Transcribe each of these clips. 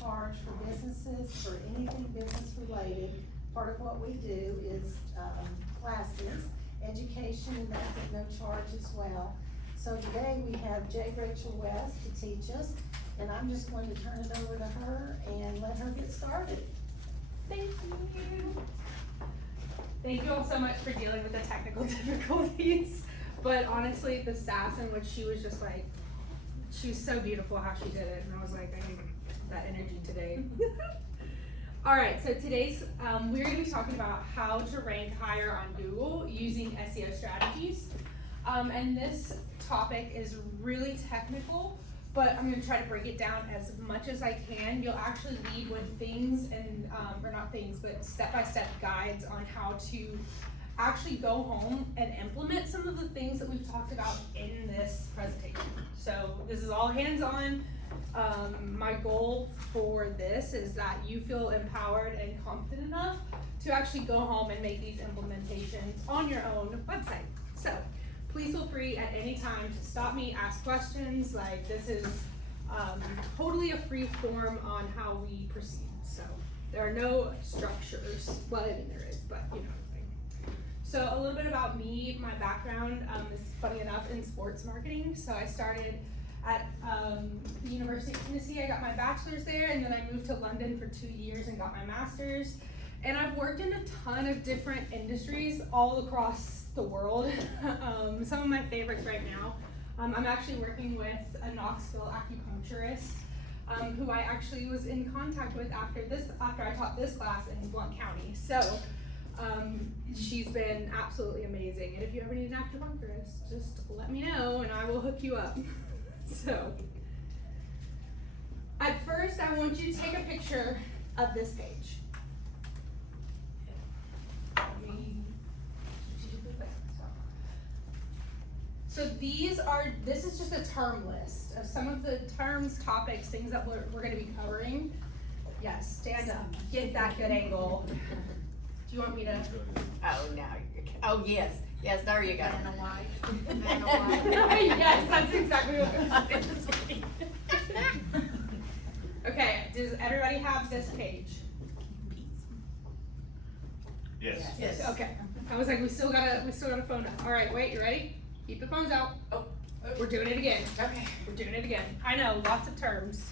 charge for businesses, for anything business related. Part of what we do is, classes, education, and that's at no charge as well. So today we have J. Rachel West to teach us, and I'm just going to turn it over to her and let her get started. Thank you. Thank you all so much for dealing with the technical difficulties. But honestly, the sass in which she was just like, she was so beautiful how she did it. And I was like, I need that energy today. All right, so today's, we're gonna be talking about how to rank higher on Google using SEO strategies. And this topic is really technical, but I'm gonna try to break it down as much as I can. You'll actually lead with things and, or not things, but step-by-step guides on how to actually go home and implement some of the things that we've talked about in this presentation. So this is all hands-on. My goal for this is that you feel empowered and confident enough to actually go home and make these implementations on your own website. So please feel free at any time to stop me, ask questions. Like, this is totally a free form on how we proceed. So there are no structures. Well, I mean there is, but you know. So a little bit about me, my background is funny enough in sports marketing. So I started at the University of Tennessee. I got my bachelor's there, and then I moved to London for 2 years and got my master's. And I've worked in a ton of different industries all across the world. Some of my favorites right now, I'm actually working with a Knoxville acupuncturist who I actually was in contact with after I taught this class in Blount County. So she's been absolutely amazing. And if you ever need an acupuncturist, just let me know and I will hook you up. So, at first I want you to take a picture of this page. So this is just a term list of some of the terms, topics, things that we're going to be covering. Yes, stand up, get that good angle. Do you want me to? Oh, no. Oh, yes. Yes, there you go. Man and wife. Man and wife. Yes, that's exactly what I was saying. Okay, does everybody have this page? Yes. Yes. Okay. I was like, we still got a phone up. All right, wait, you ready? Keep the phones out. Oh, we're doing it again. Okay. We're doing it again. I know, lots of terms.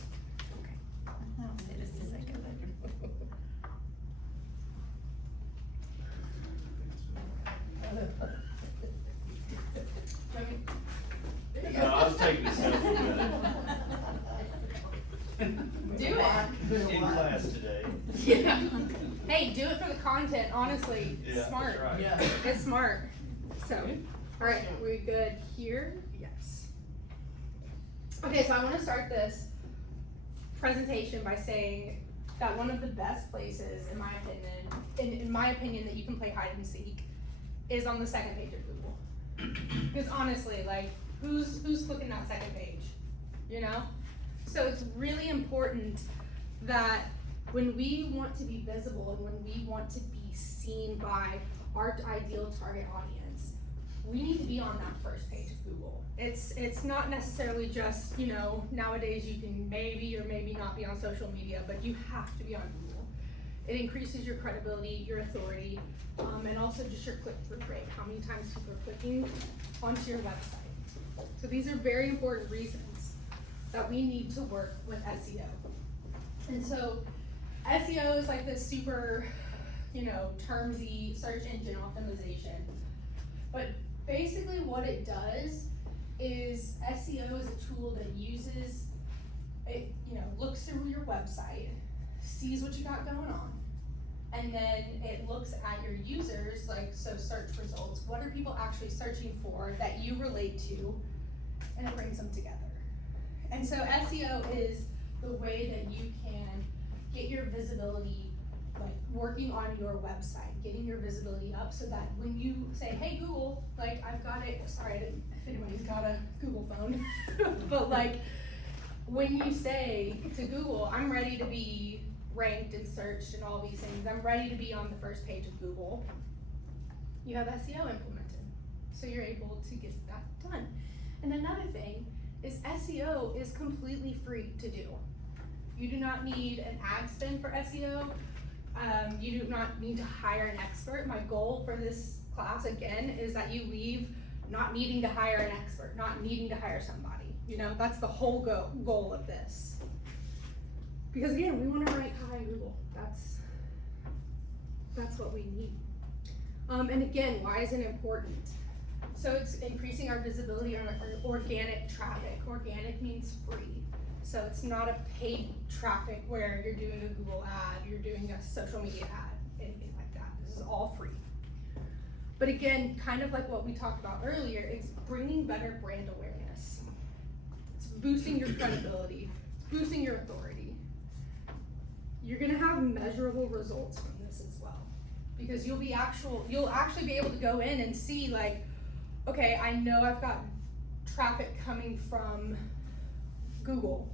No, I was taking a selfie Do it. in class today. Yeah. Hey, do it for the content, honestly. It's Yeah, smart. that's right. Yeah. It's smart. So, all right, we good here? Yes. Okay, so I want to start this presentation by saying that one of the best places, in my opinion, that you can play hide and seek is on the second page of Google. Because honestly, like, who's clicking that second page? You know? So it's really important that when we want to be visible and when we want to be seen by our ideal target audience, we need to be on that first page of Google. It's not necessarily just, you know, nowadays you can maybe or maybe not be on social media, but you have to be on Google. It increases your credibility, your authority, and also just your click-through rate, how many times people are clicking onto your website. So these are very important reasons that we need to work with SEO. And so SEO is like this super, you know, termsy search engine optimization. But basically what it does is SEO is a tool that uses, it, you know, looks through your website, sees what you got going on, and then it looks at your users, like, so search results, what are people actually searching for that you relate to, and it brings them together. And so SEO is the way that you can get your visibility, like working on your website, getting your visibility up so that when you say, hey Google, like I've got it, sorry, if anybody's got a Google phone, but like when you say to Google, I'm ready to be ranked and searched and all these things, I'm ready to be on the first page of Google, you have SEO implemented. So you're able to get that done. And another thing is SEO is completely free to do. You do not need an ad spend for SEO. You do not need to hire an expert. My goal for this class, again, is that you leave not needing to hire an expert, not needing to hire somebody. You know, that's the whole goal of this. Because again, we want to rank high in Google. That's what we need. And again, why is it important? So it's increasing our visibility on our organic traffic. Organic means free. So it's not a paid traffic where you're doing a Google ad, you're doing a social media ad, anything like that. This is all free. But again, kind of like what we talked about earlier, it's bringing better brand awareness. It's boosting your credibility, it's boosting your authority. You're gonna have measurable results from this as well. Because you'll actually be able to go in and see like, okay, I know I've got traffic coming from Google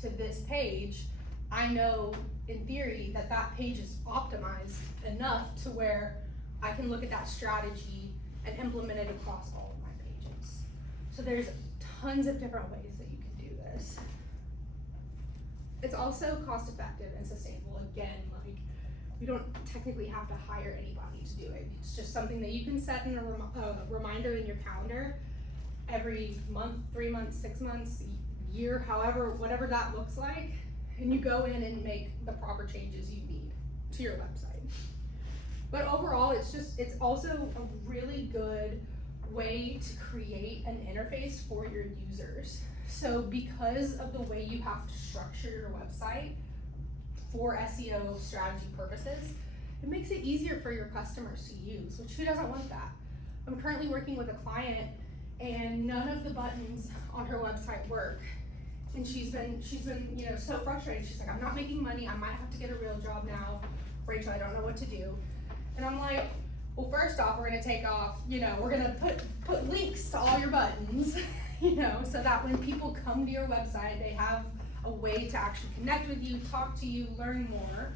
to this page. I know in theory that page is optimized enough to where I can look at that strategy and implement it across all of my pages. So there's tons of different ways that you can do this. It's also cost effective and sustainable. Again, like you don't technically have to hire anybody to do it. It's just something that you can set in a reminder in your calendar every month, 3 months, 6 months, year, however, whatever that looks like, and you go in and make the proper changes you need to your website. But overall, it's also a really good way to create an interface for your users. So because of the way you have to structure your website for SEO strategy purposes, it makes it easier for your customers to use, which who doesn't want that? I'm currently working with a client and none of the buttons on her website work. And she's been, so frustrated. She's like, I'm not making money. I might have to get a real job now. Rachel, I don't know what to do. And I'm like, well, first off, we're gonna take off, we're gonna put links to all your buttons, so that when people come to your website, they have a way to actually connect with you, talk to you, learn more.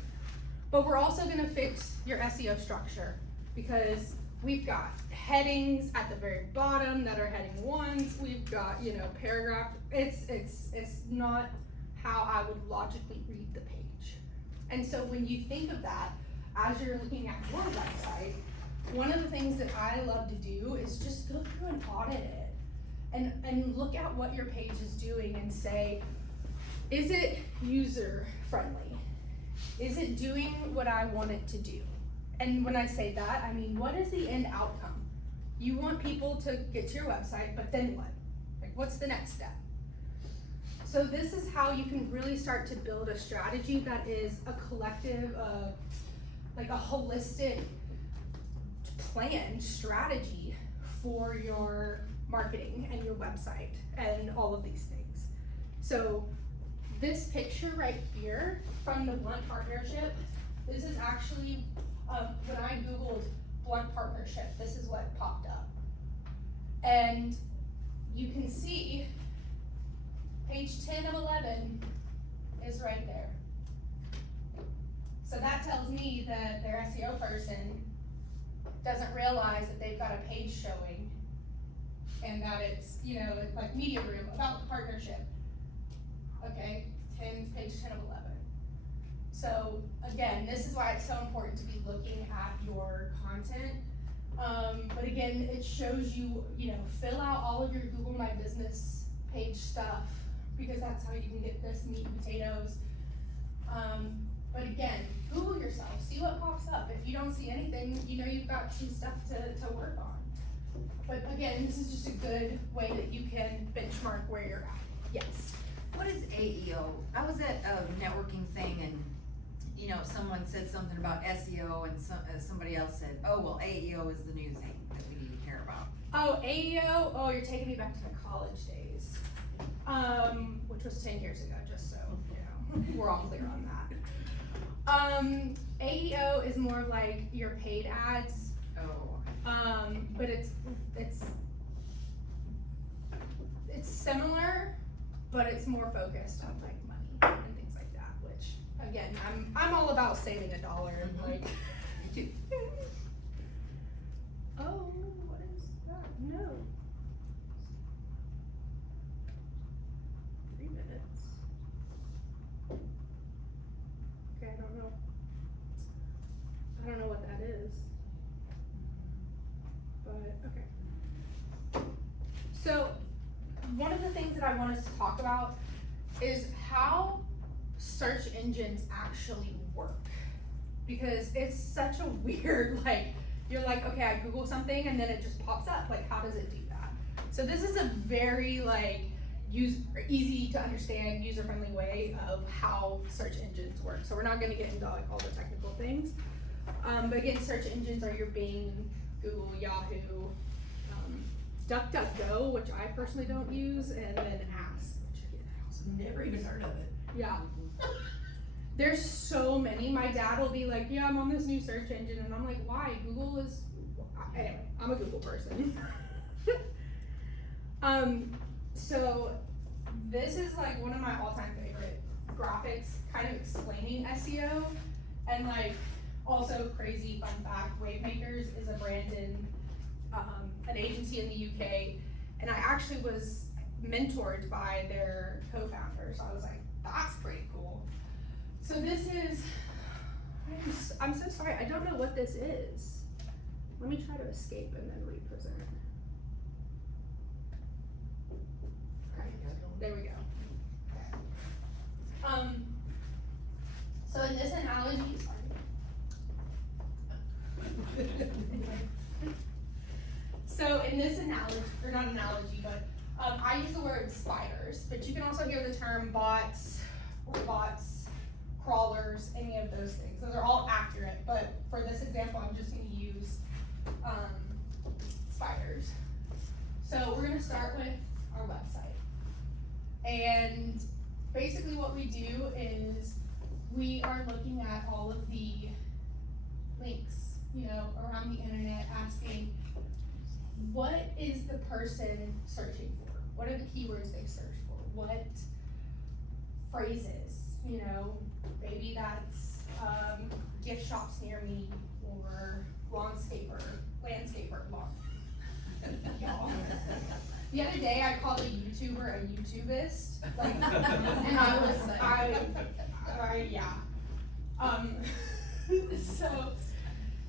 But we're also gonna fix your SEO structure because we've got headings at the very bottom that are heading ones. We've got, paragraph. It's not how I would logically read the page. And so when you think of that, as you're looking at your website, one of the things that I love to do is just go through and audit it and look at what your page is doing and say, is it user friendly? Is it doing what I want it to do? And when I say that, I mean, what is the end outcome? You want people to get to your website, but then what? Like, what's the next step? So this is how you can really start to build a strategy that is a collective, like a holistic plan strategy for your marketing and your website and all of these things. So this picture right here from the Blunt Partnership, this is actually, when I Googled Blunt Partnership, this is what popped up. And you can see page 10 of 11 is right there. So that tells me that their SEO person doesn't realize that they've got a page showing and that it's, like media room about the partnership. Okay, page 10 of 11. So again, this is why it's so important to be looking at your content. But again, it shows you, fill out all of your Google My Business page stuff because that's how you can get this meat and potatoes. But again, Google yourself, see what pops up. If you don't see anything, you've got some stuff to work on. But again, this is just a good way that you can benchmark where you're at. Yes. What is AEO? I was at a networking thing and, someone said something about SEO and somebody else said, oh, well, AEO is the new thing that we need to care about. Oh, AEO, oh, you're taking me back to my college days, which was 10 years ago, just so, we're all clear on that. AEO is more of like your paid ads. Oh. But it's similar, but it's more focused on like money and things like that, which again, I'm all about saving $1 and like. Me too. Oh, what is that? No. 3 minutes. is how search engines actually work. Because it's such a weird, like, you're like, okay, I Google something and then it just pops up. Like, how does it do that? So this is a very, like, easy to understand, user-friendly way of how search engines work. So we're not gonna get into like all the technical things. But again, search engines are your Bing, Google, Yahoo, DuckDuckGo, which I personally don't use, and then Ask, which again, I also Never even heard of it. yeah. There's so many. My dad will be like, yeah, I'm on this new search engine, and I'm like, why? Google is, anyway, I'm a Google person. So this is like one of my all-time favorite graphics, kind of explaining SEO, and like, also crazy fun fact, Wavemakers is a brand in, an agency in the UK, and I actually was mentored by their co-founder, so I was like, that's pretty cool. So this is, I'm so sorry, I don't know what this is. Let me try to escape and then represent. Okay, there we go. So in this analogy, so in this analogy, or not analogy, but I use the word spiders, but you can also hear the term bots, robots, crawlers, any of those things. Those are all accurate, but for this example, I'm just going to use spiders. So we're going to start with our website. And basically what we do is we are looking at all of the links, you know, around the internet, asking, what is the person searching for? What are the keywords they search for? What phrases, you know, maybe that's gift shops near me, or landscaper, y'all. The other day I called a YouTuber a YouTubist, like, and I was, yeah.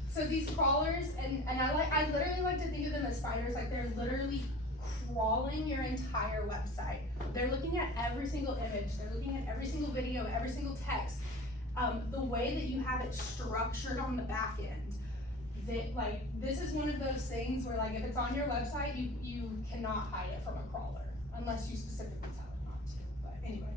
So these crawlers, and I literally like to think of them as spiders, like they're literally crawling your entire website. They're looking at every single image, they're looking at every single video, every single text. The way that you have it structured on the back end, that like, this is one of those things where like, if it's on your website, you cannot hide it from a crawler, unless you specifically tell it not to, but anyway.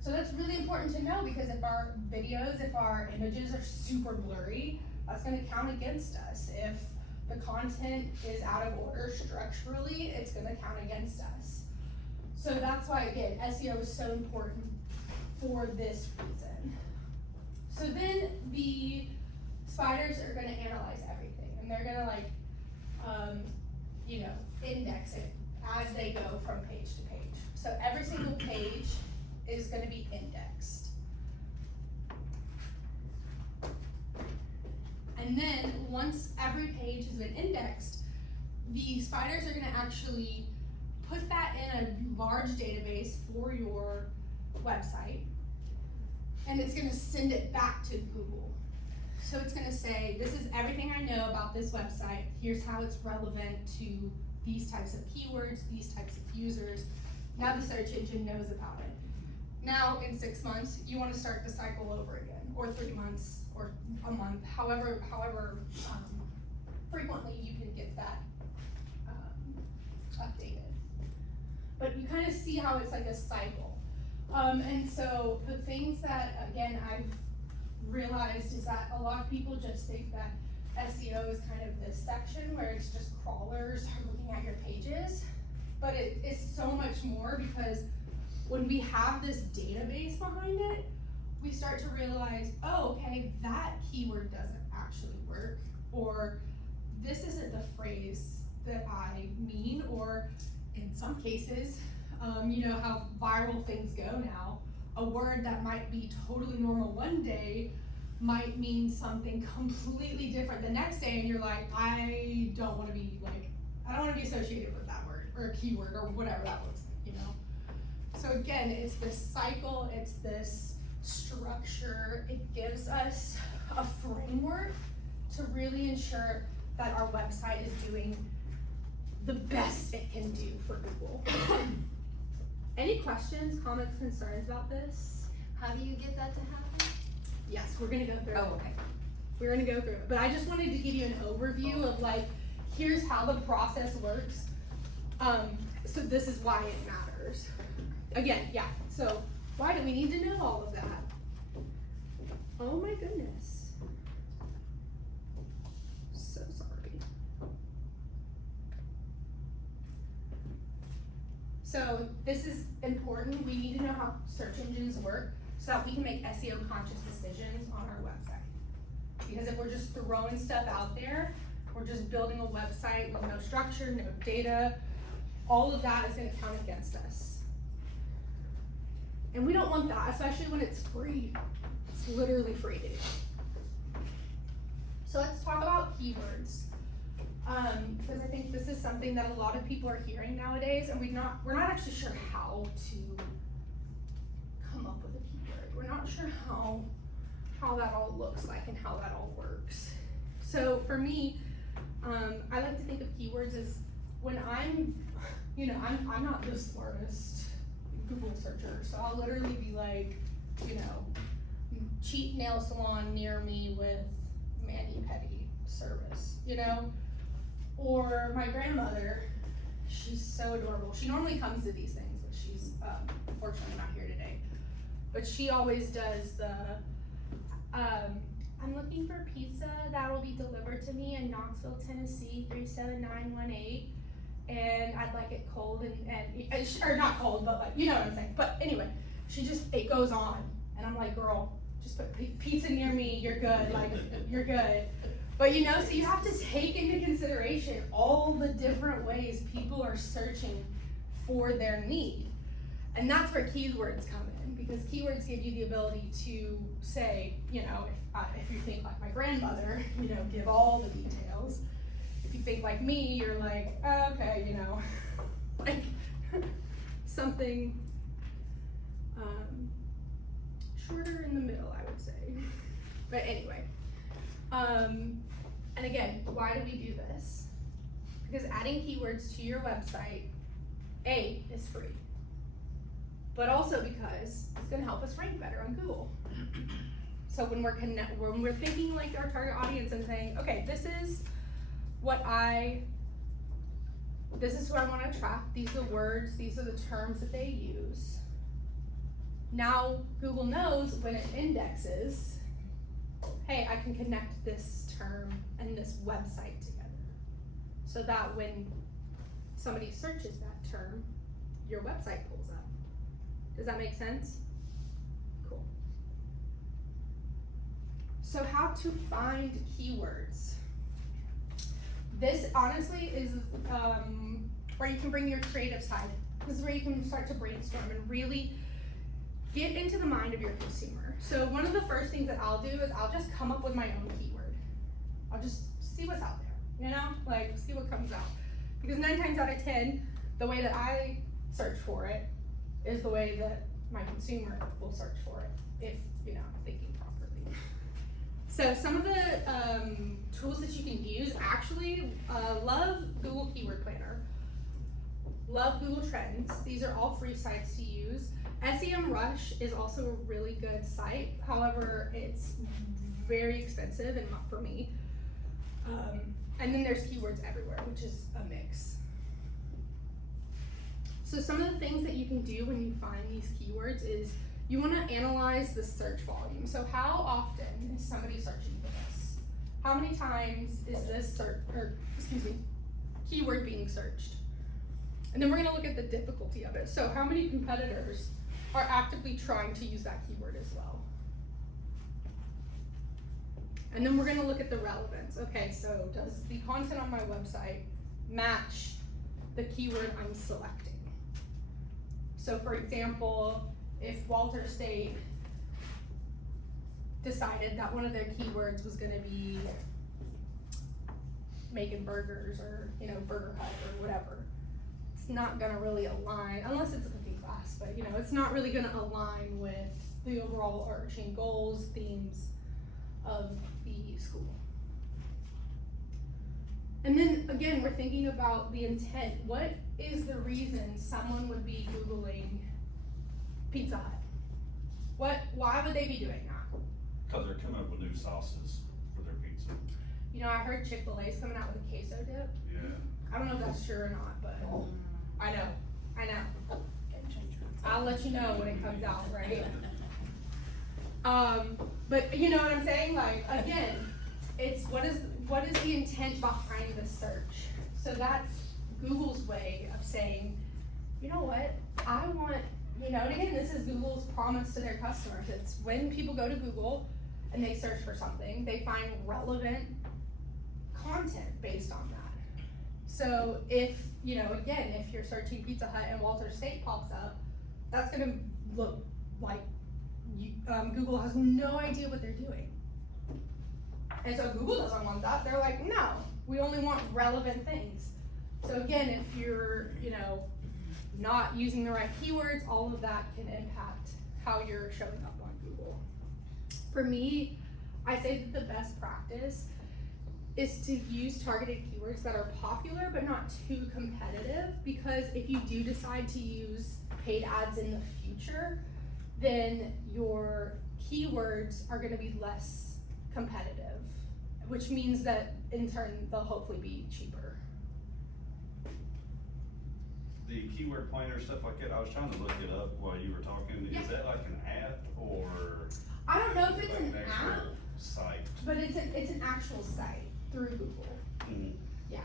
So that's really important to know, because if our videos, if our images are super blurry, that's gonna count against us. If the content is out of order structurally, it's gonna count against us. So that's why, again, SEO is so important for this reason. So then the spiders are gonna analyze everything, and they're gonna like, you know, index it as they go from page to page. So every single page is gonna be indexed. And then once every page has been indexed, the spiders are gonna actually put that in a large database for your website, and it's gonna send it back to Google. So it's gonna say, this is everything I know about this website, here's how it's relevant to these types of keywords, these types of users. Now the search engine knows about it. Now in 6 months, you wanna start the cycle over again, or 3 months, or a month, however frequently you can get that updated. But you kind of see how it's like a cycle. And so the things that, again, I've realized is that a lot of people just think that SEO is kind of this section where it's just crawlers looking at your pages, but it is so much more, because when we have this database behind it, we start to realize, oh, okay, that keyword doesn't actually work, or this isn't the phrase that I mean, or in some cases, you know how viral things go now, a word that might be totally normal one day might mean something completely different the next day, and you're like, I don't wanna be associated with that word, or a keyword, or whatever that looks like, you know? So again, it's this cycle, it's this structure, it gives us a framework to really ensure that our website is doing the best it can do for Google. Any questions, comments, concerns about this? How do you get that to happen? Yes, we're gonna go through it. Oh, okay. We're gonna go through it, but I just wanted to give you an overview of like, here's how the process works. So this is why it matters. Again, yeah, so why do we need to know all of that? Oh my goodness. So sorry. So this is important. We need to know how search engines work so that we can make SEO conscious decisions on our website. Because if we're just throwing stuff out there, we're just building a website with no structure, no data, all of that is gonna count against us. And we don't want that, especially when it's free. It's literally free to do. So let's talk about keywords. Because I think this is something that a lot of people are hearing nowadays, and we're not actually sure how to come up with a keyword. We're not sure how that all looks like and how that all works. So for me, I like to think of keywords as when I'm not the smartest Google searcher, so I'll literally be like, cheap nail salon near me with mani-pedi service, Or my grandmother, she's so adorable. She normally comes to these things, but she's unfortunately not here today. But she always does I'm looking for pizza that will be delivered to me in Knoxville, Tennessee, 37918. And I'd like it cold or not cold, but like, you know what I'm saying. But anyway, it goes on. And I'm like, girl, just put pizza near me, you're good, like, you're good. But so you have to take into consideration all the different ways people are searching for their need. And that's where keywords come in, because keywords give you the ability to say, if you think like my grandmother, give all the details. If you think like me, you're like, oh, okay, like something shorter in the middle, I would say. But anyway, and again, why do we do this? Because adding keywords to your website, A, is free, but also because it's gonna help us rank better on Google. So when we're thinking like our target audience and saying, okay, this is who I wanna attract, these are the words, these are the terms that they use. Now Google knows when it indexes, hey, I can connect this term and this website together. So that when somebody searches that term, your website pulls up. Does that make sense? Cool. So how to find keywords. This honestly is where you can bring your creative side. This is where you can start to brainstorm and really get into the mind of your consumer. So one of the first things that I'll do is I'll just come up with my own keyword. I'll just see what's out there, like see what comes out. Because 9 times out of 10, the way that I search for it is the way that my consumer will search for it, if thinking properly. So some of the tools that you can use, actually, love Google Keyword Planner, love Google Trends. These are all free sites to use. SEMrush is also a really good site. However, it's very expensive and not for me. And then there's Keywords Everywhere, which is a mix. So some of the things that you can do when you find these keywords is you want to analyze the search volume. So how often is somebody searching for this? How many times is this keyword being searched? And then we're going to look at the difficulty of it. So how many competitors are actively trying to use that keyword as well? And then we're going to look at the relevance. Okay, so does the content on my website match the keyword I'm selecting? So for example, if Walter State decided that one of their keywords was going to be making burgers or Burger Hut or whatever, it's not going to really align, unless it's a cooking class, but it's not really going to align with the overall overarching goals, themes of the school. And then again, we're thinking about the intent. What is the reason someone would be Googling Pizza Hut? Why would they be doing that? Cause they're coming up with new sauces for their pizza. You know, I heard Chick-fil-A's coming out with a queso dip. Yeah. I don't know if that's true or not, but I know. I'll let you know when it comes out, right? But you know what I'm saying? Like, again, it's what is the intent behind the search? So that's Google's way of saying, you know what, I want, you know, and again, this is Google's promise to their customers. It's when people go to Google and they search for something, they find relevant content based on that. So if, you know, again, if you're searching Pizza Hut and Walter Steak pops up, that's gonna look like Google has no idea what they're doing. And so Google doesn't want that. They're like, no, we only want relevant things. So again, if you're, you know, not using the right keywords, all of that can impact how you're showing up on Google. For me, I say that the best practice is to use targeted keywords that are popular but not too competitive, because if you do decide to use paid ads in the future, then your keywords are gonna be less competitive, which means that in turn they'll hopefully be cheaper. The keyword planner, stuff like that, I was trying to look it up while you were talking. Yeah. Is that like an app or? I don't know if is it it's like an actual app, site? but it's an actual site through Google. Mhm. Yeah.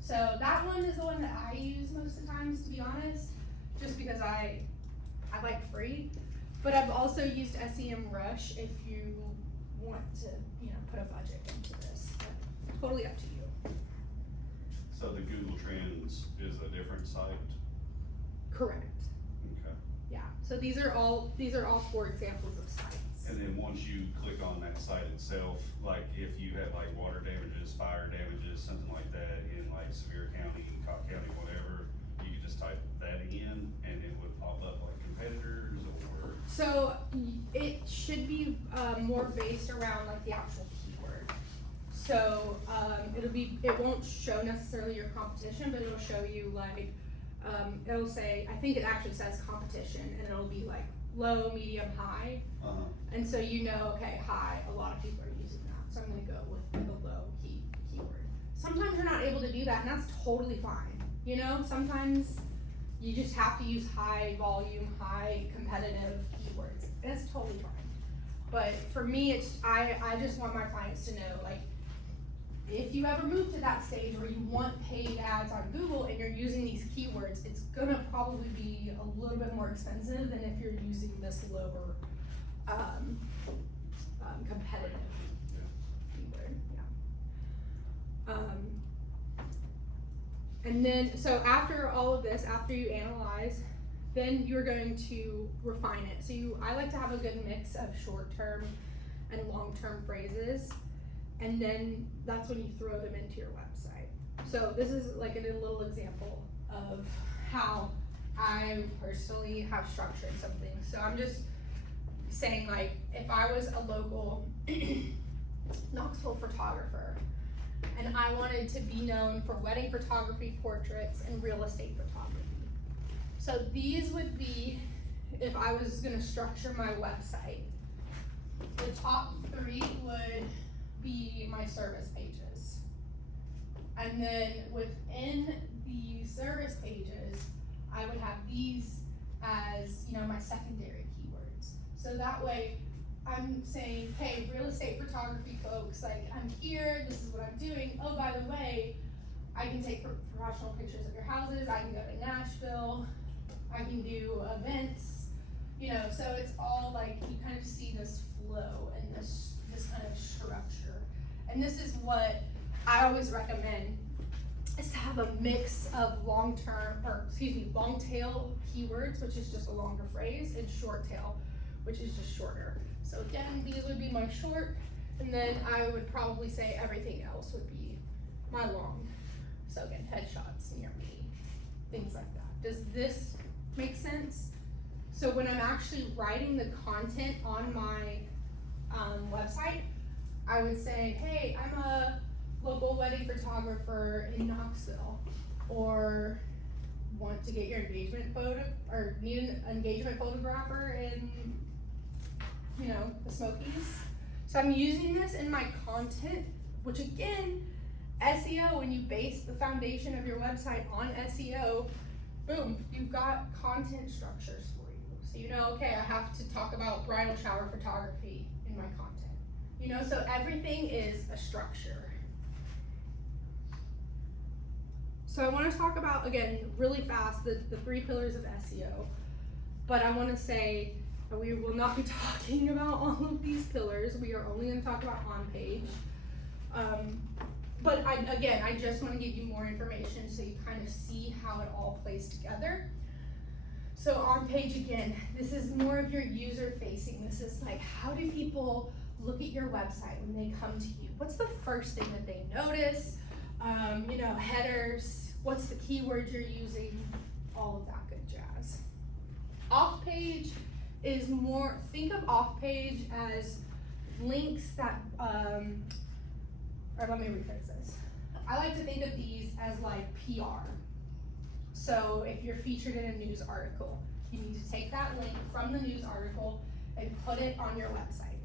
So that one is the one that I use most of the times, to be honest, just because I like free. But I've also used SEMrush if you want to, you know, put a budget into this. But totally up to you. So the Google Trends is a different site? Correct. Okay. Yeah. So these are all 4 examples of sites. And then once you click on that site itself, like if you had like water damages, fire damages, something like that in like Sevier County, Cobb County, whatever, you could just type that in and it would pop up like competitors or? So it should be more based around like the actual keyword. So it won't show necessarily your competition, but it'll show you like, it'll say, I think it actually says competition, and it'll be like low, medium, high. Uh-huh. And so you know, okay, high, a lot of people are using that, so I'm gonna go with the low keyword. Sometimes you're not able to do that, and that's totally fine. You know, sometimes you just have to use high volume, high competitive keywords. It's totally fine. But for me, I just want my clients to know, like, if you ever move to that stage where you want paid ads on Google and you're using these keywords, it's gonna probably be a little bit more expensive than if you're using this lower competitive keyword. Yeah. And then, so after all of this, after you analyze, then you're going to refine it. So I like to have a good mix of short-term and long-term phrases, and then that's when you throw them into your website. So this is like a little example of how I personally have structured something. So I'm just saying, like, if I was a local Knoxville photographer and I wanted to be known for wedding photography, portraits, and real estate photography. So these would be, if I was gonna structure my website, the top 3 would be my service pages. And then within the service pages, I would have these as, you know, my secondary keywords. So that way, I'm saying, hey, real estate photography folks, like, I'm here, this is what I'm doing. Oh, by the way, I can take professional pictures of your houses, I can go to Nashville, I can do events, you know, so it's all like, you kind of see this flow and this kind of structure. And this is what I always recommend, is to have a mix of long tail keywords, which is just a longer phrase, and short tail, which is just shorter. So again, these would be my short, and then I would probably say everything else would be my long. So again, headshots near me, things like that. Does this make sense? So when I'm actually writing the content on my website, I would say, hey, I'm a local wedding photographer in Knoxville, or want to get your engagement photo, or need an engagement photographer in, you know, the Smokies. So I'm using this in my content, which again, SEO, when you base the foundation of your website on SEO, boom, you've got content structures for you. So you know, okay, I have to talk about bridal shower photography in my content. You know, so everything is a structure. So I wanna talk about, again, really fast, the 3 pillars of SEO. But I wanna say that we will not be talking about all of these pillars. We are only gonna talk about on page. But I just wanna give you more information so you kind of see how it all plays together. So on page, again, this is more of your user facing. This is like, how do people look at your website when they come to you? What's the first thing that they notice? You know, headers, what's the keywords you're using, all of that good jazz. Off page is more, think of off page as links that, or let me rephrase this. I like to think of these as like PR. So if you're featured in a news article, you need to take that link from the news article and put it on your website.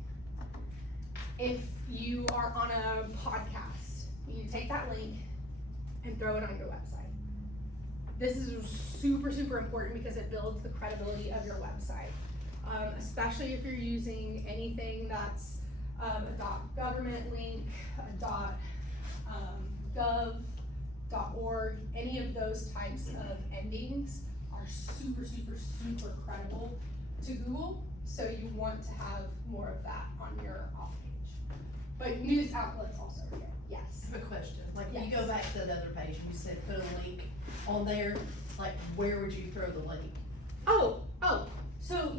If you are on a podcast, you need to take that link and throw it on your website. This is super, super important because it builds the credibility of your website. Especially if you're using anything that's a .government link, a .gov.org, any of those types of endings are super, super, super credible to Google. So you want to have more of that on your off page. But news outlets also are good, yes. I have a question, like when you Yes. go back to the other page, and you said put a link on there, like where would you throw the link? So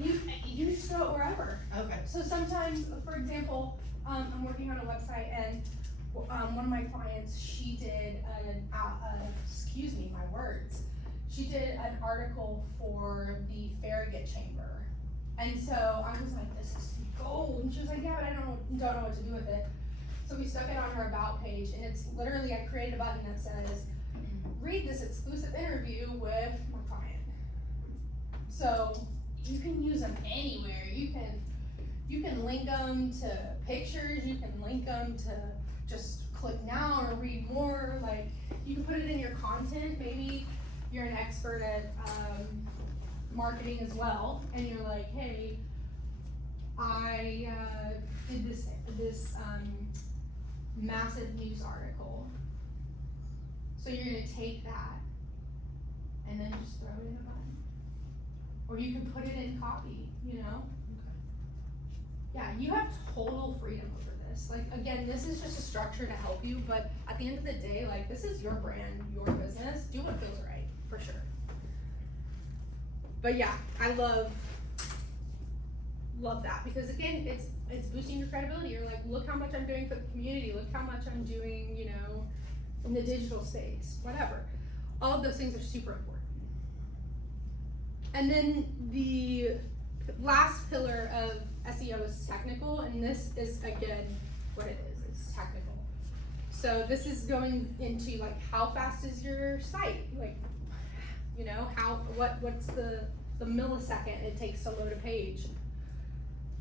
you just throw it wherever. Okay. So sometimes, for example, I'm working on a website and one of my clients, she did she did an article for the Farragut Chamber. And so I was like, this is gold. And she was like, yeah, but I don't know what to do with it. So we stuck it on her about page, and it's literally, I created a button that says, read this exclusive interview with my client. So you can use them anywhere. You can link them to pictures, you can link them to just click now or read more. Like, you can put it in your content. Maybe you're an expert at marketing as well, and you're like, hey, I did this massive news article. So you're gonna take that and then just throw it in a button. Or you can put it in copy, you know? Yeah, you have total freedom over this. Like, again, this is just a structure to help you, but at the end of the day, like, this is your brand, your business. Do what feels right, for sure. But yeah, I love that, because again, it's boosting your credibility. You're like, look how much I'm doing for the community, look how much I'm doing, you know, in the digital space, whatever. All of those things are super important. And then the last pillar of SEO is technical, and this is again what it is, it's technical. So this is going into like, how fast is your site? Like, you know, what's the millisecond it takes to load a page?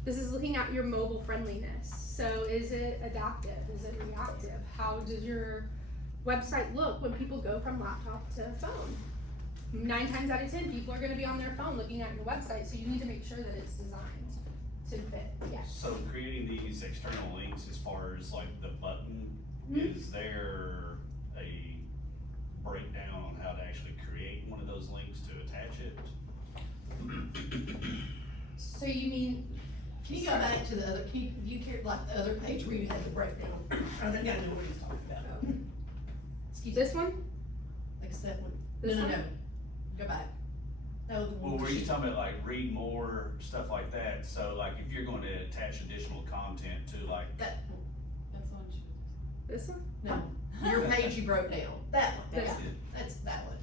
This is looking at your mobile friendliness. So is it adaptive? Is it reactive? How does your website look when people go from laptop to phone? 9 times out of 10, people are gonna be on their phone looking at your website, so you need to make sure that it's designed to fit, yes. So creating these external links, as far as like the button, Mhm. is there a breakdown on how to actually create one of those links to attach it? So you mean, Can you go back to the other, you care, like the other page where you had the breakdown? I think I know what he's talking about. Excuse me, this one? like that one. This No, one? go back. That was the one. Well, were you talking about like read more, stuff like that? So like if you're going to attach additional content to like, That, That's what you. This one? no, your page you broke down, that one, This that's, that's that one.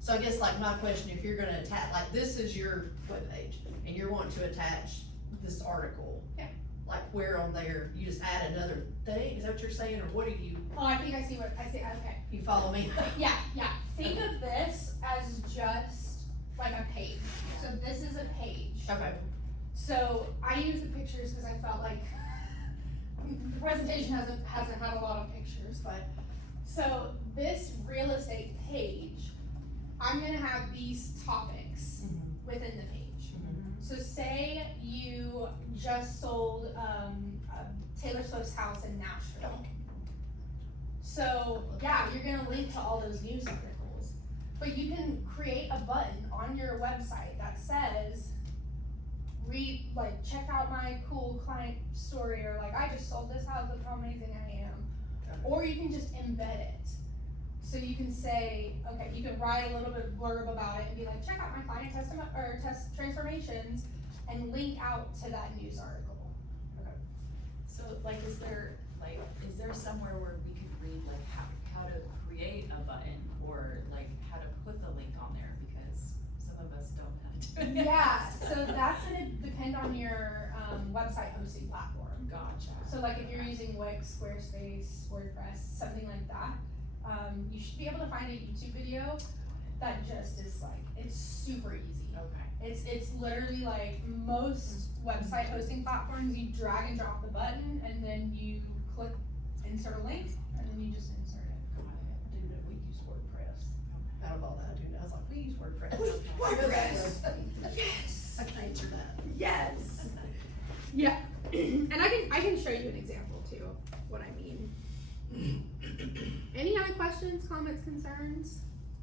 So I guess like my question, if you're gonna attach, like this is your webpage, and you're wanting to attach this article. Yeah. like where on there, you just add another thing, is that what you're saying, or what do you, Oh, I think I see what, I see, okay. you follow me? Yeah, yeah, think of this as just like a page, so this is a page. Okay. So I use the pictures because I felt like the presentation hasn't had a lot of pictures, but, so this real estate page, I'm gonna have these topics within the page. So say you just sold, Taylor Swift's house in Nashville. So, yeah, you're gonna link to all those news articles, but you can create a button on your website that says, check out my cool client story, or like, I just sold this house, look how amazing I am. Or you can just embed it. So you can say, okay, you can write a little bit of blurb about it and be like, check out my client transformations, and link out to that news article. So like, is there somewhere where we could read like how to create a button, or like how to put the link on there, because some of us don't know how to do it. Yeah, so that's gonna depend on your, website hosting platform. Gotcha. So like if you're using Wix, Squarespace, WordPress, something like that, you should be able to find a YouTube video that just is like, it's super easy. Okay. It's literally like most website hosting platforms, you drag and drop the button and then you click insert a link and then you just insert it. Dude, we use WordPress. Out of all that, dude, I was like, we use WordPress. WordPress. Yes. I can answer that. Yes. Yeah, and I can show you an example too of what I mean. Any other questions, comments, concerns?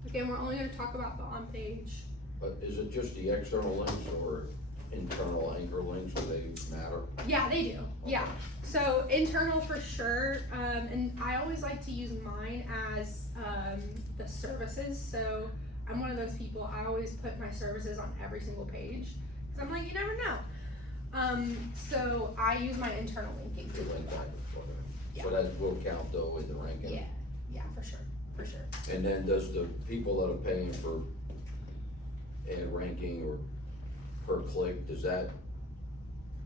Again, we're only gonna talk about the on page. But is it just the external links or internal anchor links, do they matter? Yeah, they do, yeah. So internal for sure, and I always like to use mine as, the services, so I'm one of those people, I always put my services on every single page, cause I'm like, you never know. So I use my internal linking The to link do that. type, so that will count though in the ranking? Yeah, yeah, for sure. And then does the people that are paying for ad ranking or per click, does that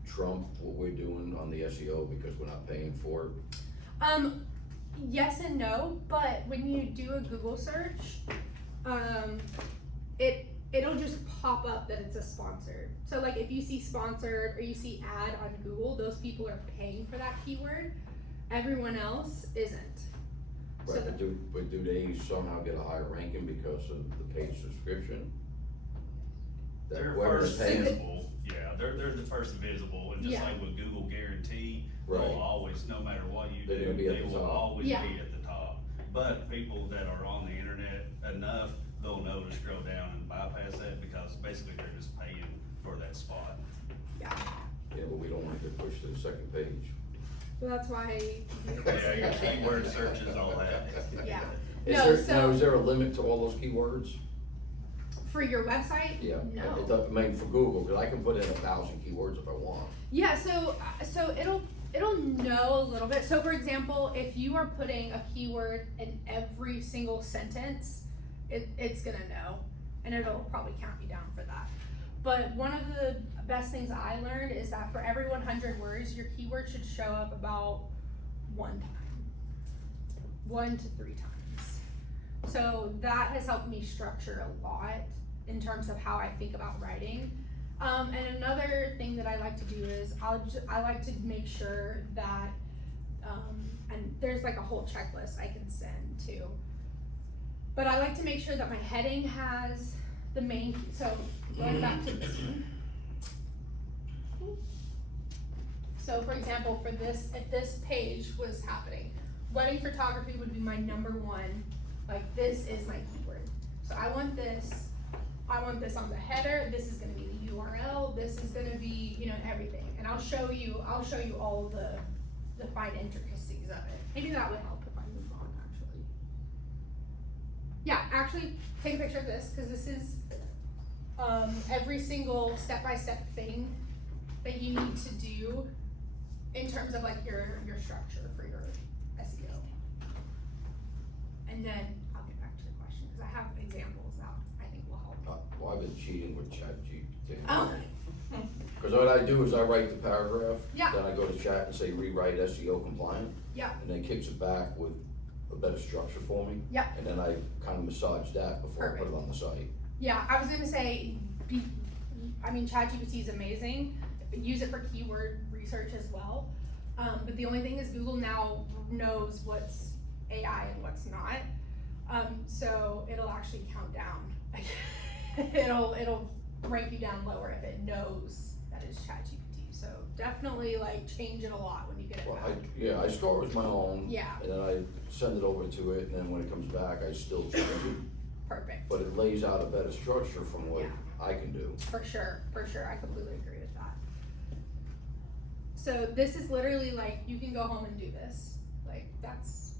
trump what we're doing on the SEO because we're not paying for it? Yes and no, but when you do a Google search, it'll just pop up that it's a sponsored. So like if you see sponsored or you see ad on Google, those people are paying for that keyword. Everyone else isn't. Right, So- but do they somehow get a higher ranking because of the paid subscription? That They're whoever's first paying, visible, yeah, they're the first visible, and just Yeah. like with Google Guarantee, Right. they'll always, no matter what you They're do, gonna be at they the will top. always Yeah. be at the top. But people that are on the internet enough, they'll know to scroll down and bypass that, because basically they're just paying for that spot. yeah, but we don't want to get pushed to the second page. So that's why. Yeah, your keyword searches, all that. Yeah. Is No, there, so- now, is there a limit to all those keywords? For your website? Yeah, No. I mean, for Google, cause I can put in 1,000 keywords if I want. Yeah, so it'll know a little bit. So for example, if you are putting a keyword in every single sentence, it's gonna know, and it'll probably count you down for that. But one of the best things I learned is that for every 100 words, your keyword should show up about 1 time, 1 to 3 times. So that has helped me structure a lot in terms of how I think about writing. And another thing that I like to do is I like to make sure that, and there's like a whole checklist I can send too. But I like to make sure that my heading has the main, so going back to this one. So for example, for this, if this page was happening, wedding photography would be my number 1, like this is my keyword. So I want this on the header, this is gonna be the URL, this is gonna be, everything. And I'll show you all the fine intricacies of it. Maybe that would help if I move on, actually. Yeah, actually, take a picture of this, cause this is, every single step-by-step thing that you need to do in terms of like your structure for your SEO. And then I'll get back to your question, cause I have examples that I think will help. Well, I've been cheating with ChatGPT. Oh. Cause what I do is I write the paragraph. Yeah. Then I go to chat and say rewrite SEO compliant. Yeah. And then kicks it back with a better structure for me. Yeah. And then I kind of massage that before I put it on the site. Yeah, I was gonna say, ChatGPT is amazing. Use it for keyword research as well. But the only thing is Google now knows what's AI and what's not. So it'll actually count down. it'll rank you down lower if it knows that it's ChatGPT. So definitely like change it a lot when you get it Well, back. I start with my own. Yeah. And then I send it over to it, and then when it comes back, I still change it. Perfect. But it lays out a better structure from what Yeah. I can do. For sure. I completely agree with that. So this is literally like, you can go home and do this. Like that's,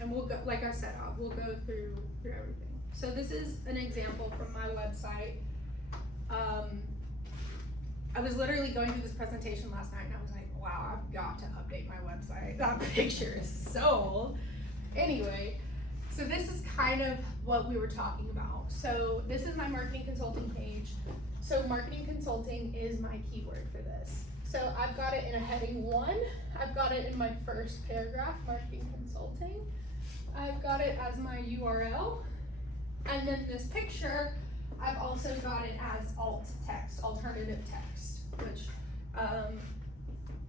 and we'll go, like I said, we'll go through everything. So this is an example from my website. I was literally going through this presentation last night and I was like, wow, I've got to update my website. That picture is so old. Anyway, so this is kind of what we were talking about. So this is my marketing consulting page. So marketing consulting is my keyword for this. So I've got it in a heading 1. I've got it in my first paragraph, marketing consulting. I've got it as my URL. And then this picture, I've also got it as alt text, alternative text, which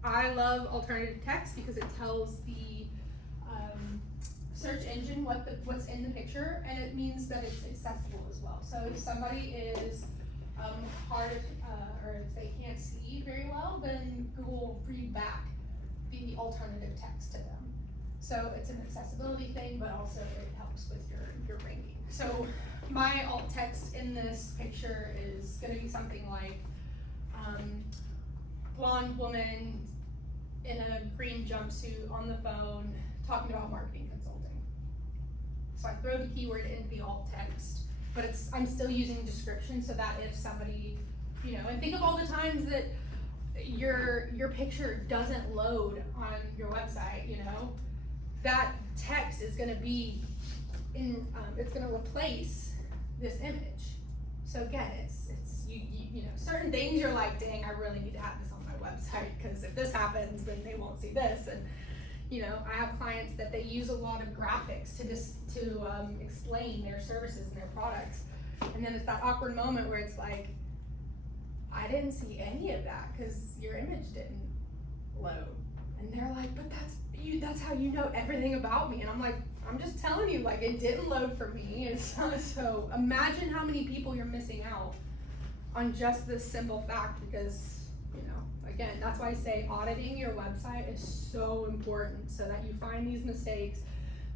I love alternative text because it tells the search engine what's in the picture, and it means that it's accessible as well. So if somebody is hard or if they can't see very well, then Google will read back the alternative text to them. So it's an accessibility thing, but also it helps with your ranking. So my alt text in this picture is gonna be something like blonde woman in a green jumpsuit on the phone talking about marketing consulting. So I throw the keyword into the alt text, but I'm still using description so that if somebody, and think of all the times that your picture doesn't load on your website, that text is gonna be it's gonna replace this image. So again, it's certain things you're like, dang, I really need to have this on my website because if this happens, then they won't see this. And I have clients that they use a lot of graphics to explain their services and their products, and then it's that awkward moment where it's like, I didn't see any of that because your image didn't load, and they're like, but that's how you know everything about me, and I'm like, I'm just telling you, like, it didn't load for me. So imagine how many people you're missing out on just this simple fact because, again, that's why I say auditing your website is so important so that you find these mistakes.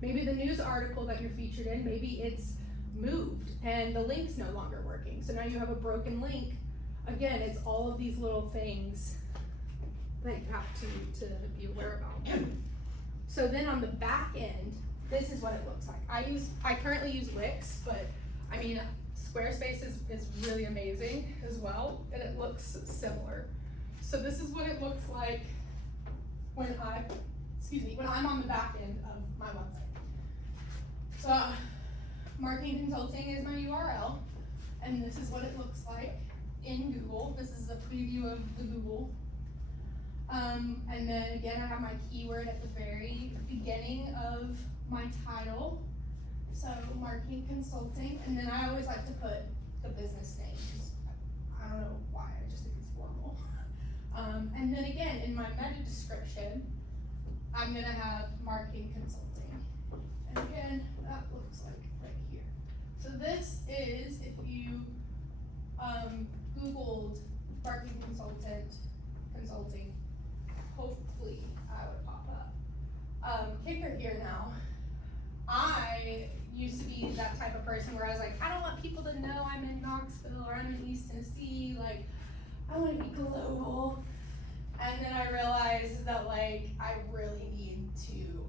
Maybe the news article that you're featured in, maybe it's moved and the link's no longer working. So now you have a broken link. Again, it's all of these little things that you have to be aware about. So then on the back end, this is what it looks like. I currently use Wix, but Squarespace is really amazing as well, and it looks similar. So this is what it looks like when I'm on the back end of my website. So marketing consulting is my URL, and this is what it looks like in Google. This is a preview of the Google. And then again, I have my keyword at the very beginning of my title. So marketing consulting, and then I always like to put the business name. I don't know why, I just think it's formal. And then again, in my meta description, I'm gonna have marketing consulting. And again, that looks like right here. So this is, if you Googled marketing consulting, hopefully I would pop up. Kicker here now. I used to be that type of person where I was like, I don't want people to know I'm in Knoxville or I'm in East Tennessee, like, I wanna be global. And then I realized that like, I really need to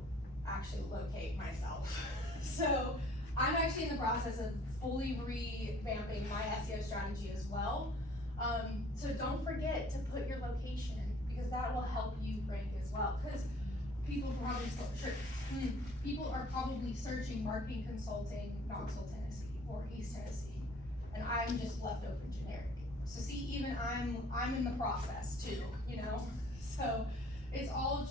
actually locate myself. So I'm actually in the process of fully revamping my SEO strategy as well. So don't forget to put your location because that will help you rank as well. Because people are probably searching marketing consulting, Knoxville, Tennessee, or East Tennessee, and I'm just left open generic. So see, even I'm in the process too, you know? So it's all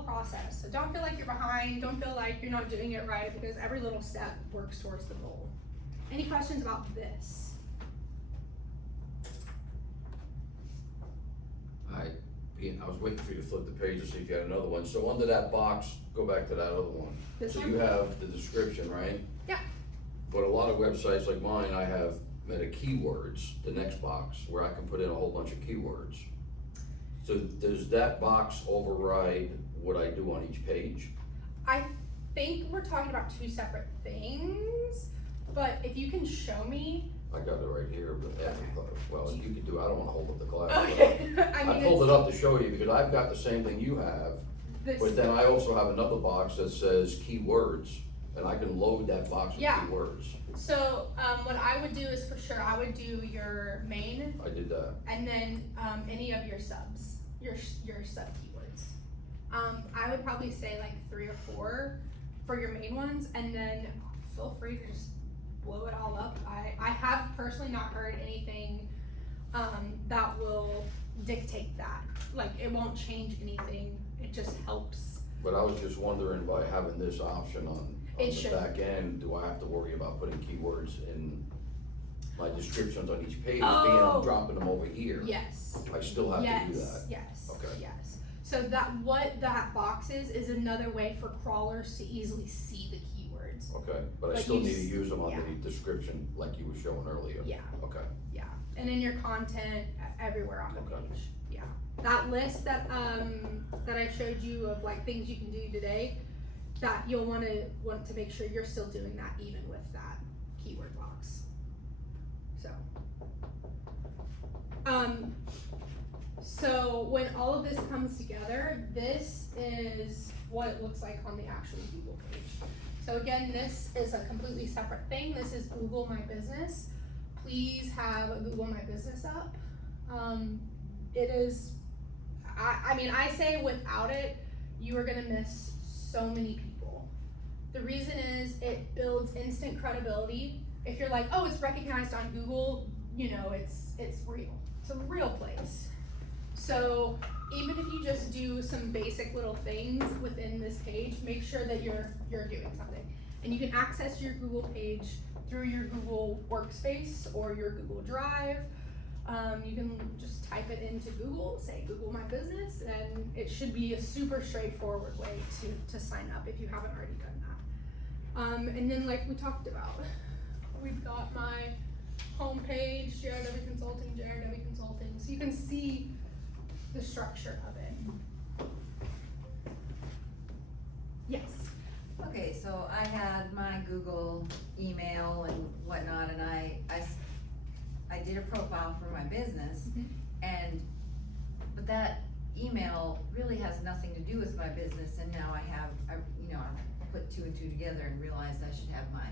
a process. So don't feel like you're behind, don't feel like you're not doing it right, because every little step works towards the goal. Any questions about this? I was waiting for you to flip the page to see if you had another one. So under that box, go back to that other one. This So one? you have the description, right? Yeah. But a lot of websites like mine, I have meta keywords, the next box, where I can put in a whole bunch of keywords. So does that box override what I do on each page? I think we're talking about two separate things, but if you can show me. I got it right here, but well, you could do, I don't wanna hold up the class. Okay. I I mean, pulled it's it up to show you because I've got the same thing you have, this, but then I also have another box that says keywords, and I can load that box with Yeah. keywords. so, what I would do is for sure, I would do your main I did that. and then, any of your subs, your sub keywords. I would probably say like 3 or 4 for your main ones, and then feel free to just blow it all up. I have personally not heard anything, that will dictate that. Like, it won't change anything, it just helps. But I was just wondering, by having this option on It the should. back end, do I have to worry about putting keywords in my descriptions on each page, being Oh. I'm dropping them over here? Yes. I still have to do that? Yes, Okay. yes. So what that box is another way for crawlers to easily see the keywords. Okay, but I But still you need to s- use them on yeah. the description like you were showing earlier? Yeah, Okay, yeah. And in your content, everywhere on the Okay. page, yeah. That list that I showed you of like things you can do today, that you'll want to make sure you're still doing that even with that keyword box. So when all of this comes together, this is what it looks like on the actual Google page. So again, this is a completely separate thing. This is Google My Business. Please have Google My Business up. It is, I mean, I say without it, you are gonna miss so many people. The reason is it builds instant credibility. If you're like, oh, it's recognized on Google, you know, it's real. It's a real place. So even if you just do some basic little things within this page, make sure that you're doing something. And you can access your Google page through your Google Workspace or your Google Drive. You can just type it into Google, say Google My Business, and it should be a super straightforward way to sign up if you haven't already done that. And then like we talked about, we've got my homepage, JRW Consulting, so you can see the structure of it. Yes. Okay, so I had my Google email and whatnot, and I did a profile for my business, Mhm. but that email really has nothing to do with my business, and now I put 2 and 2 together and realized I should have my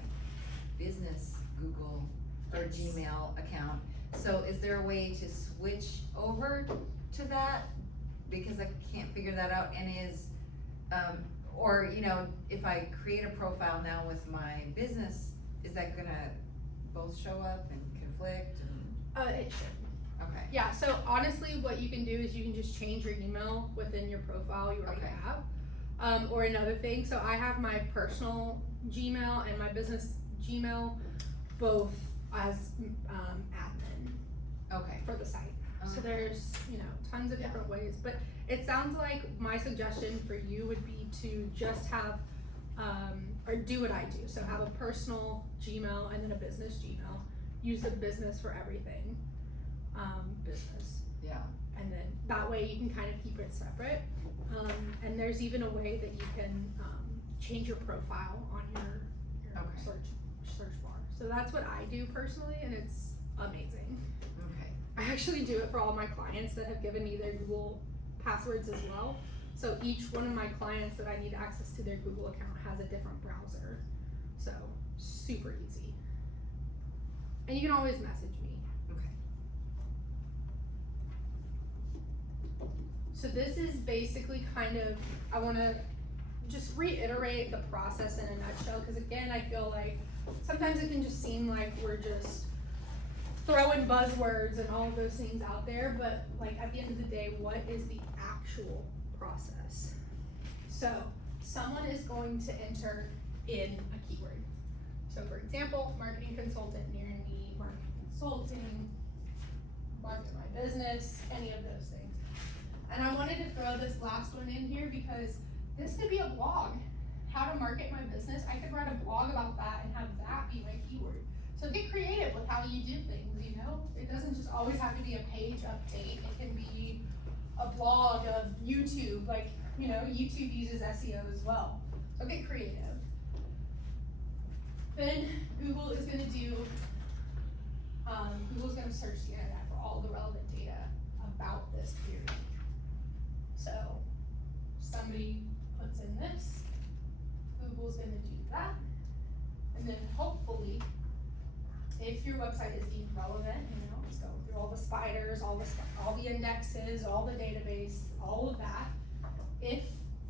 business Google or Yes. Gmail account. So is there a way to switch over to that? Because I can't figure that out, and if I create a profile now with my business, is that gonna both show up and conflict and, It should. okay, Yeah, so honestly, what you can do is you can just change your email within your profile you already Okay. have. Or another thing, so I have my personal Gmail and my business Gmail both as admin okay. for the site. So Okay. there's, tons of Yeah. different ways, but it sounds like my suggestion for you would be to just have, or do what I do, so have a personal Gmail and then a business Gmail. Use the business for everything, business. Yeah, And then that way you can kind of keep it separate. And there's even a way that you can, change your profile on your Okay. search bar. So that's what I do personally, and it's amazing. okay, I actually do it for all my clients that have given me their Google passwords as well. So each one of my clients that I need access to their Google account has a different browser. So super easy. And you can always message me. okay. So this is basically kind of, I wanna just reiterate the process in a nutshell, because again, I feel like sometimes it can just seem like we're just throwing buzzwords and all of those things out there, but like at the end of the day, what is the actual process? So someone is going to enter in a keyword. So for example, marketing consultant near me, marketing consulting, market my business, any of those things. And I wanted to throw this last one in here because this could be a blog. How to market my business. I could write a blog about that and have that be my keyword. So get creative with how you do things, you know? It doesn't just always have to be a page update. It can be a blog of YouTube, like, you know, YouTube uses SEO as well. So get creative. Then Google is gonna do, Google's gonna search the internet for all the relevant data about this period. So somebody puts in this, Google's gonna do that, and then hopefully, if your website is deemed relevant, you know, it's going through all the spiders, all the indexes, all the database, all of that. If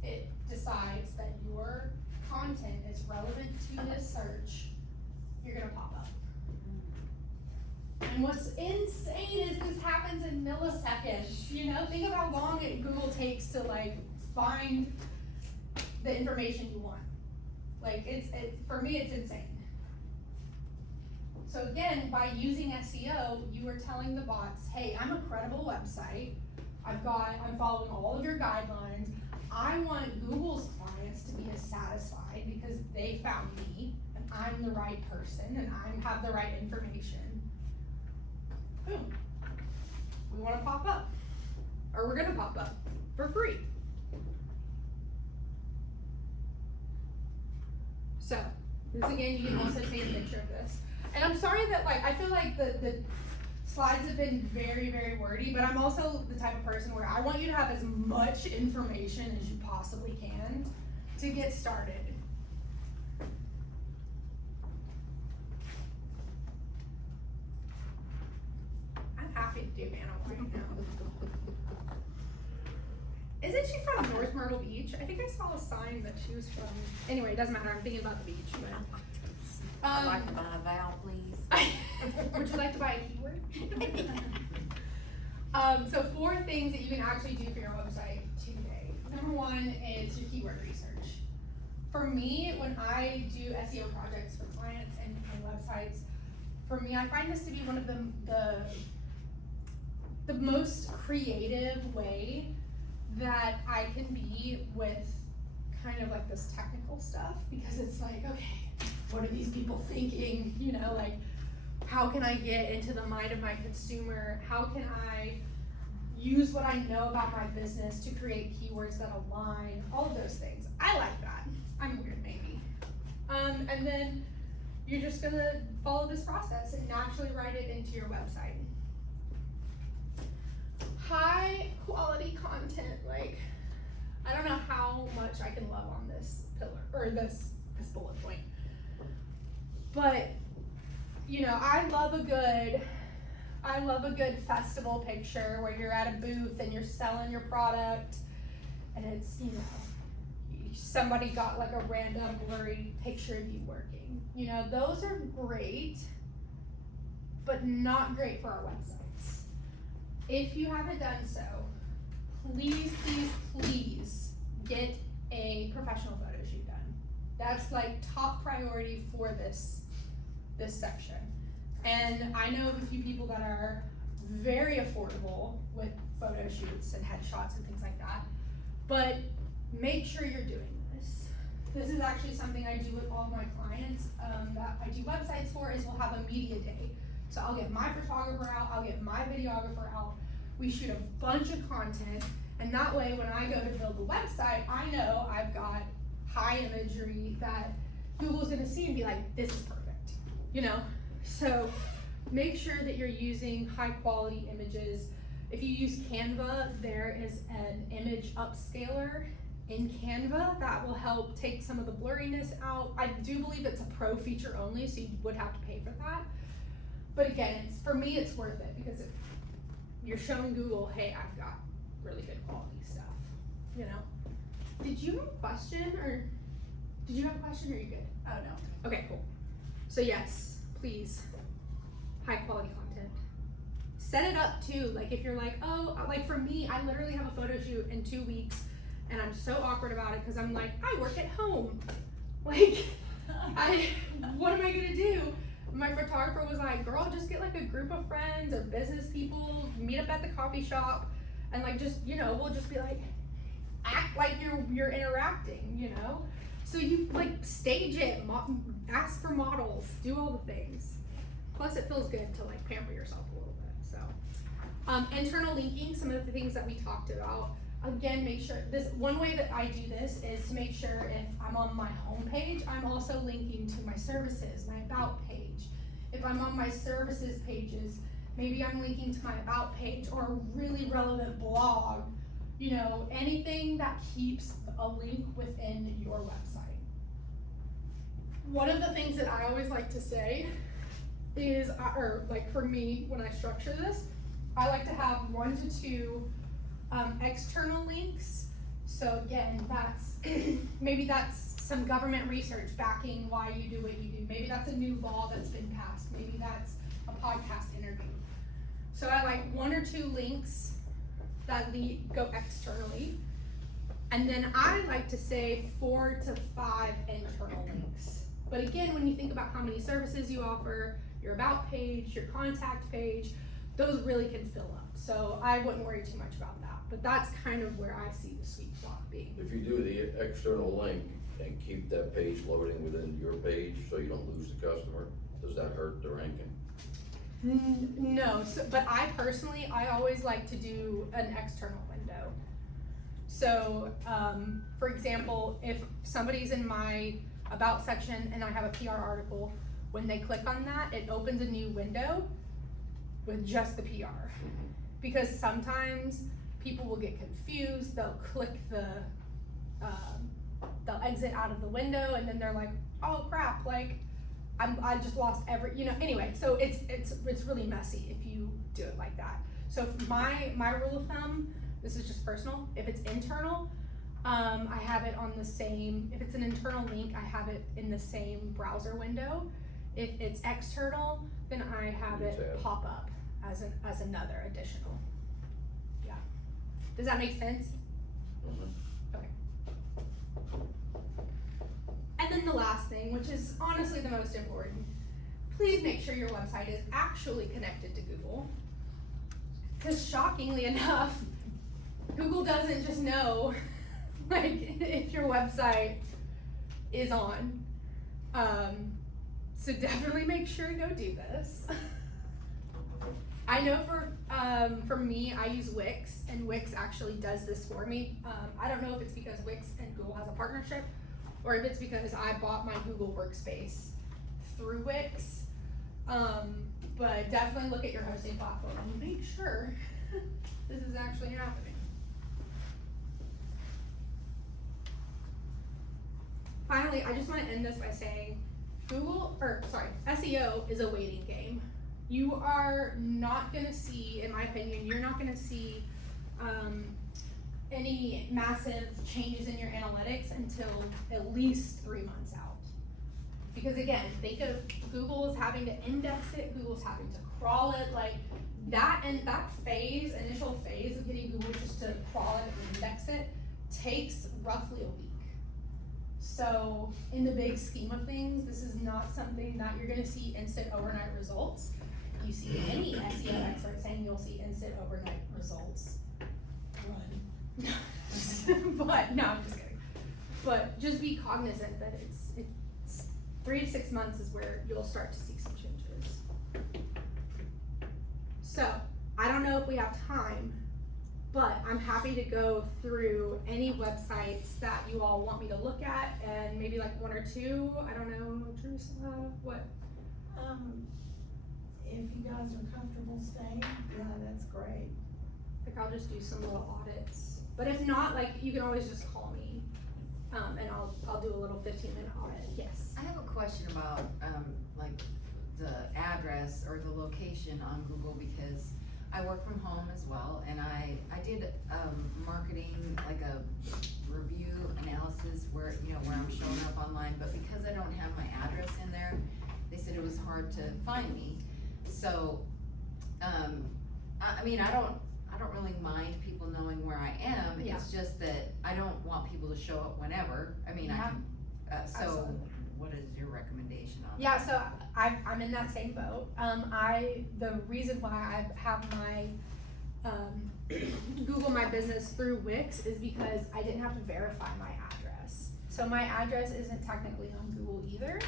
it decides that your content is relevant to this search, you're gonna pop up. And what's insane is this happens in milliseconds, you know? Think of how long Google takes to like find the information you want. Like for me, it's insane. So again, by using SEO, you are telling the bots, hey, I'm a credible website. I'm following all of your guidelines. I want Google's clients to be as satisfied because they found me and I'm the right person and I have the right information. Boom. We wanna pop up. Or we're gonna pop up for free. So, this again, you can also take a picture of this. And I'm sorry that like, I feel like the slides have been very, very wordy, but I'm also the type of person where I want you to have as much information as you possibly can to get started. I'm happy to do Vanna White now. Isn't she from North Myrtle Beach? I think I saw a sign that she was from, anyway, it doesn't matter, I'm thinking about the beach, but. I'd like to buy a vowel, please. Would you like to buy a keyword? So 4 things that you can actually do for your website today. Number 1 is your keyword research. For me, when I do SEO projects for clients and websites, for me, I find this to be one of the most creative way that I can be with kind of like this technical stuff, because it's like, okay, what are these people thinking? You know, like, how can I get into the mind of my consumer? How can I use what I know about my business to create keywords that align? All of those things. I like that. I'm weird, maybe. And then you're just gonna follow this process and naturally write it into your website. High quality content, like, I don't know how much I can love on this pillar, or this bullet point. But, you know, I love a good festival picture where you're at a booth and you're selling your product and it's, you know, somebody got like a random blurry picture of you working. You know, those are great, but not great for our websites. If you haven't done so, please, please, please get a professional photo shoot done. That's like top priority for this section. And I know of a few people that are very affordable with photo shoots and headshots and things like that, but make sure you're doing this. This is actually something I do with all of my clients that I do websites for, is we'll have a media day. So I'll get my photographer out, I'll get my videographer out, we shoot a bunch of content, and that way when I go to build the website, I know I've got high imagery that Google's gonna see and be like, this is perfect, you know? So make sure that you're using high quality images. If you use Canva, there is an image upscaler in Canva that will help take some of the blurriness out. I do believe it's a pro feature only, so you would have to pay for that. But again, for me, it's worth it because you're showing Google, hey, I've got really good quality stuff, you know? Did you have a question, or did you have a question, or are you good? Oh, no. Okay, cool. So yes, please, high quality content. content. Set it up too, like if you're like, oh, like for me, I literally have a photo shoot in 2 weeks and I'm so awkward about it because I'm like, I work at home. Like, what am I gonna do? My photographer was like, girl, just get like a group of friends or business people, meet up at the coffee shop, and like just, you know, we'll just be like, act like you're interacting, you know? So you like stage it, ask for models, do all the things. Plus it feels good to like pamper yourself a little bit, so. Internal linking, some of the things that we talked about. Again, make sure, one way that I do this is to make sure if I'm on my homepage, I'm also linking to my services, my about page. If I'm on my services pages, maybe I'm linking to my about page or a really relevant blog, you know, anything that keeps a link within your website. One of the things that I always like to say is, or like for me, when I structure this, I like to have 1 to 2 external links. So again, that's maybe that's some government research backing why you do what you do. Maybe that's a new law that's been passed. Maybe that's a podcast interview. So I like 1 or 2 links that go externally. And then I like to say 4 to 5 internal links. But again, when you think about how many services you offer, your about page, your contact page, those really can fill up. So I wouldn't worry too much about that. But that's kind of where I see the sweet spot being. If you do the external link and keep that page loading within your page so you don't lose the customer, does that hurt the ranking? No, but I personally, I always like to do an external window. So, for example, if somebody's in my about section and I have a PR article, when they click on that, it opens a new window with just the PR. Because sometimes people will get confused, they'll click they'll exit out of the window and then they're like, oh crap, like, I just lost anyway, so it's really messy if you do it like that. So if my rule of thumb, this is just personal, if it's internal, I have it on the same, if it's an internal link, I have it in the same browser window. If it's external, then I have it pop up as another additional. Yeah. Does that make sense? Okay. And then the last thing, which is honestly the most important, please make sure your website is actually connected to Google. Because shockingly enough, Google doesn't just know like if your website is on. So definitely make sure to go do this. I know for me, I use Wix, and Wix actually does this for me. I don't know if it's because Wix and Google has a partnership, or if it's because I bought my Google Workspace through Wix. But definitely look at your hosting platform and make sure this is actually happening. Finally, I just want to end this by saying SEO is a waiting game. You are not gonna see, in my opinion, you're not gonna see any massive changes in your analytics until at least 3 months out. Because again, think of Google is having to index it, Google's having to crawl it, like that, and that initial phase of getting Google just to crawl it and index it takes roughly a week. So in the big scheme of things, this is not something that you're gonna see instant overnight results. You see any SEO expert saying you'll see instant overnight results. Run. But no, I'm just kidding. But just be cognizant that it's 3 to 6 months is where you'll start to see some changes. So I don't know if we have time, but I'm happy to go through any websites that you all want me to look at, and maybe like 1 or 2. I don't know, Teresa, what? If you guys are comfortable staying, yeah, that's great. Like I'll just do some little audits. But if not, like you can always just call me, and I'll do a little 15-minute audit. Yes. I have a question about like the address or the location on Google, because I work from home as well, and I did marketing, like a review analysis where I'm showing up online, but because I don't have my address in there, they said it was hard to find me. So I mean, I don't really mind people knowing where I am, Yeah. it's just that I don't want people to show up whenever, I mean, I Yeah. can, so, Absolutely. what is your recommendation on that? Yeah, so I'm in that same boat. The reason why I have my, Google My Business through Wix is because I didn't have to verify my address. So my address isn't technically on Google either,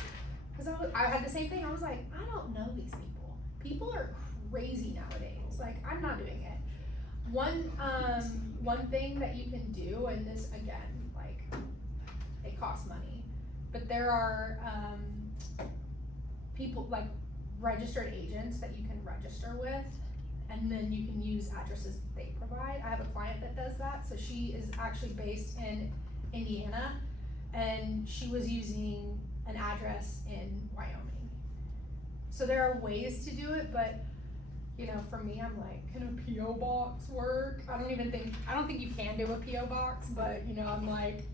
cause I had the same thing, I was like, I don't know these people. People are crazy nowadays, like, I'm not doing it. One thing that you can do, and this again, like, it costs money, but there are, people, like, registered agents that you can register with, and then you can use addresses that they provide. I have a client that does that, so she is actually based in Indiana, and she was using an address in Wyoming. So there are ways to do it, but, you know, for me, I'm like, can a P.O. box work? I don't think you can do a P.O. box, but, you know, I'm like,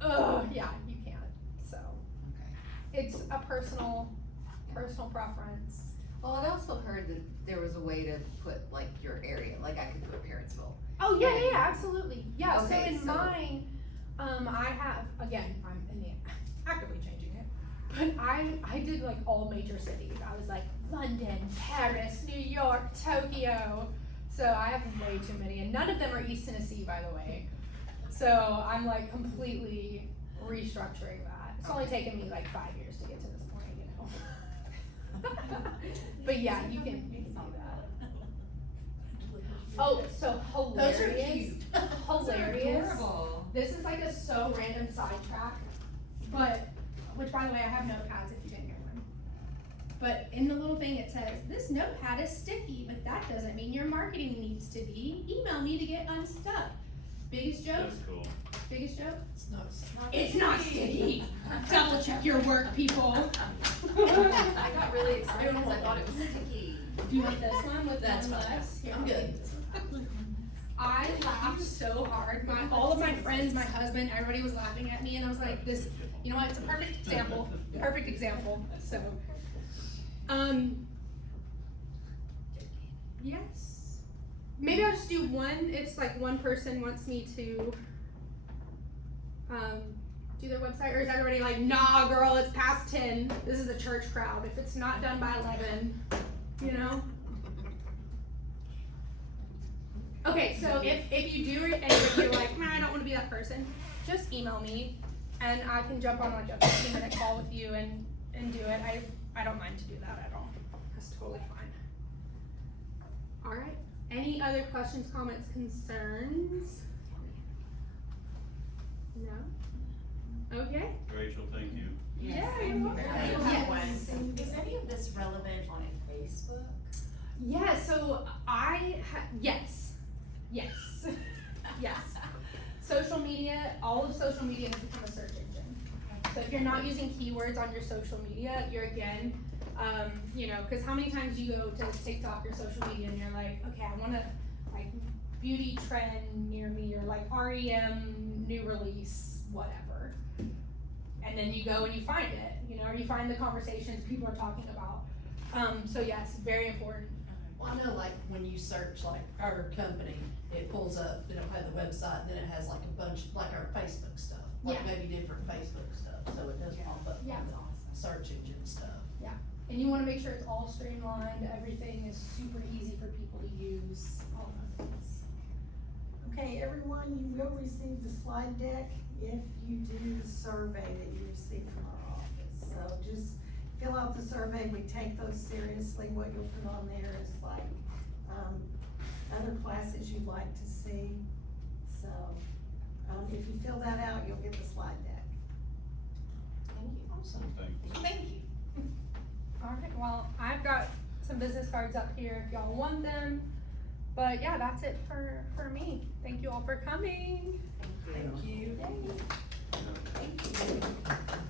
ugh, yeah, you can, so. Okay. It's a personal preference. Well, I also heard that there was a way to put like your area, like I could put Parentsville. Oh, yeah, absolutely, yeah, so Okay, in so- mine, I have, again, I'm in the, actively changing it, but I did like all major cities, I was like London, Paris, New York, Tokyo, so I have way too many, and none of them are East Tennessee, by the way, so I'm like completely restructuring that, it's only taken me like 5 years to get to this point, you know. But yeah, you can see that. Oh, so Those are hilarious, cute. hilarious. Adorable. This is like a so random sidetrack, but, which by the way, I have notepads if you didn't hear one. But in the little thing it says, this notepad is sticky, but that doesn't mean your marketing needs to be. Email me to get unstuck. Biggest joke? That's cool. Biggest joke? It's not. It's not sticky. Double check your work, people. I got really excited because I thought it was sticky. Do you want this one with That's one fine. less? Here, I'm good. I laughed so hard. All of my friends, my husband, everybody was laughing at me, and I was like, "This, you know what? It's a perfect example. Perfect example." So, yes. Maybe I'll just do one. It's like one person wants me to, do their website, or is everybody like, "Nah, girl, it's past 10. This is a church crowd. If it's not done by 11, you know." Okay, so if you do and you're like, man, I don't wanna be that person, just email me and I can jump on like a 15-minute call with you and do it. I don't mind to do that at all. That's totally fine. Alright, any other questions, comments, concerns? No? Okay. Rachel, thank you. Yeah, you're welcome. I do have one. Yes. Is any of this relevant on Facebook? Yeah, so yes. Social media, all of social media has become a search engine. So if you're not using keywords on your social media, you're again, you know, cause how many times do you go to TikTok or social media and you're like, okay, I wanna like beauty trend near me or like REM new release, whatever. And then you go and you find it, you know, or you find the conversations people are talking about. So yes, very important. Well, I know like when you search like our company, it pulls up, it'll have the website, then it has like a bunch, like our Facebook stuff. Like Yeah. maybe different Facebook stuff, so it does pop up Yeah. on the search engine stuff. And you wanna make sure it's all streamlined, everything is super easy for people to use, all of those. Okay, everyone, you will receive the slide deck if you do the survey that you received from our office. So just fill out the survey, we take those seriously. What you'll put on there is like, other classes you'd like to see. So, if you fill that out, you'll get the slide deck. Thank you. Awesome. Thank you. Thank you. Alright, well, I've got some business cards up here if y'all want them. But yeah, that's it for me. Thank you all for coming. Thank you. Yay. Yeah. Thank you.